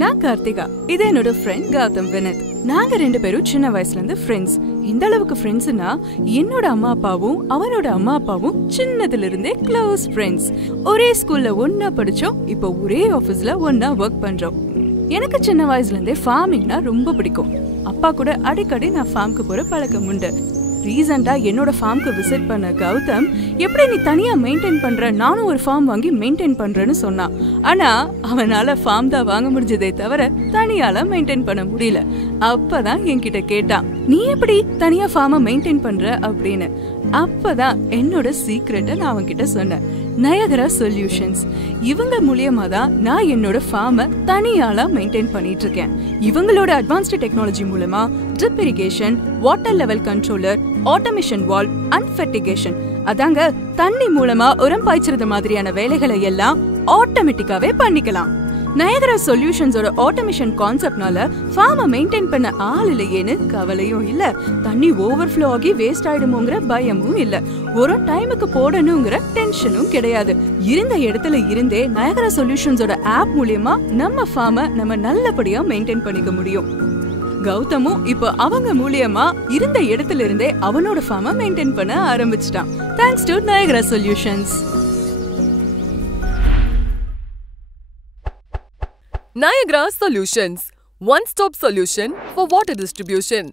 நான் கார்த்திகா, இது என்னோட ஃப்ரெண்ட் கௌதம் வினத். நாங்க ரெண்டு பேரும் சின்ன வயசுல இருந்து ஃப்ரெண்ட்ஸ். இந்த அளவுக்கு ஃப்ரெண்ட்ஸ்னா என்னோட அம்மா அப்பாவும் அவனோட அம்மா அப்பாவும் சின்னதுல இருந்தே க்ளோஸ் ஃப்ரெண்ட்ஸ். ஒரே ஸ்கூல்ல ஒன்னா படிச்சோம், இப்போ ஒரே ஆபீஸ்ல ஒன்னா ஒர்க் பண்றோம். எனக்கு சின்ன வயசுல இருந்தே ஃபார்மிங்னா ரொம்ப பிடிக்கும். அப்பா கூட அடிக்கடி நான் ஃபார்முக்கு போற பழக்கம் உண்டு. ரீசெண்டா என்னோட ஃபார்முக்கு விசிட் பண்ண கௌதம், எப்படி நீ தனியா மெயின்டைன் பண்ற, நானும் ஒரு ஃபார்ம் வாங்கி மெயின்டைன் பண்றேன்னு சொன்னான். ஆனா அவனால ஃபார்ம் தான் வாங்க முடிஞ்சதே தவிர தனியால மெயின்டைன் பண்ண முடியல. அப்பதான் என்கிட்ட கேட்டான், நீ எப்படி தனியா ஃபார்மை மெயின்டைன் பண்ற அப்படின்னு. அப்பதான் என்னோட சீக்ரெட்டை நான் அவன்கிட்ட சொன்னேன். நயகரா சொல்யூஷன்ஸ், இவங்க மூலியமா தான் நான் என்னோட ஃபார்மை தனியால மெயின்டைன் பண்ணிட்டு இருக்கேன். இவங்களோட அட்வான்ஸ்டு டெக்னாலஜி மூலமா drip irrigation, water level controller, automation valve and fertigation, அதாங்க தண்ணி மூலமா உரம் பாய்ச்சறது மாதிரியான வேலைகளை எல்லாம் ஆட்டோமேட்டிக்காவே பண்ணிக்கலாம். நயகரா சொல்யூஷன்ஸோட ஆட்டோமேஷன் கான்செப்ட்னால ஃபார்மை மெயின்டைன் பண்ண ஆள் இல்லையேன்னு கவலையும் இல்ல, தண்ணி ஓவர்ஃப்ளோ ஆகி வேஸ்ட் ஆயிடுமோங்கிற பயமும் இல்ல, ஒரு டைமுக்கு போடணுங்கிற டென்ஷனும் கிடையாது. இருந்த இடத்துல இருந்தே நயகரா சொல்யூஷன்ஸோட ஆப் மூலியமா நம்ம ஃபார்மை நம்ம நல்லபடியா மெயின்டைன் பண்ணிக்க முடியும். கௌதமும் இப்போ அவங்க மூலியமா இருந்த இடத்துல இருந்தே அவனோட ஃபார்மை மெயின்டைன் பண்ண ஆரம்பிச்சிட்டான். Thanks to Niagara solutions. Nayagara Solutions, one-stop solution for water distribution.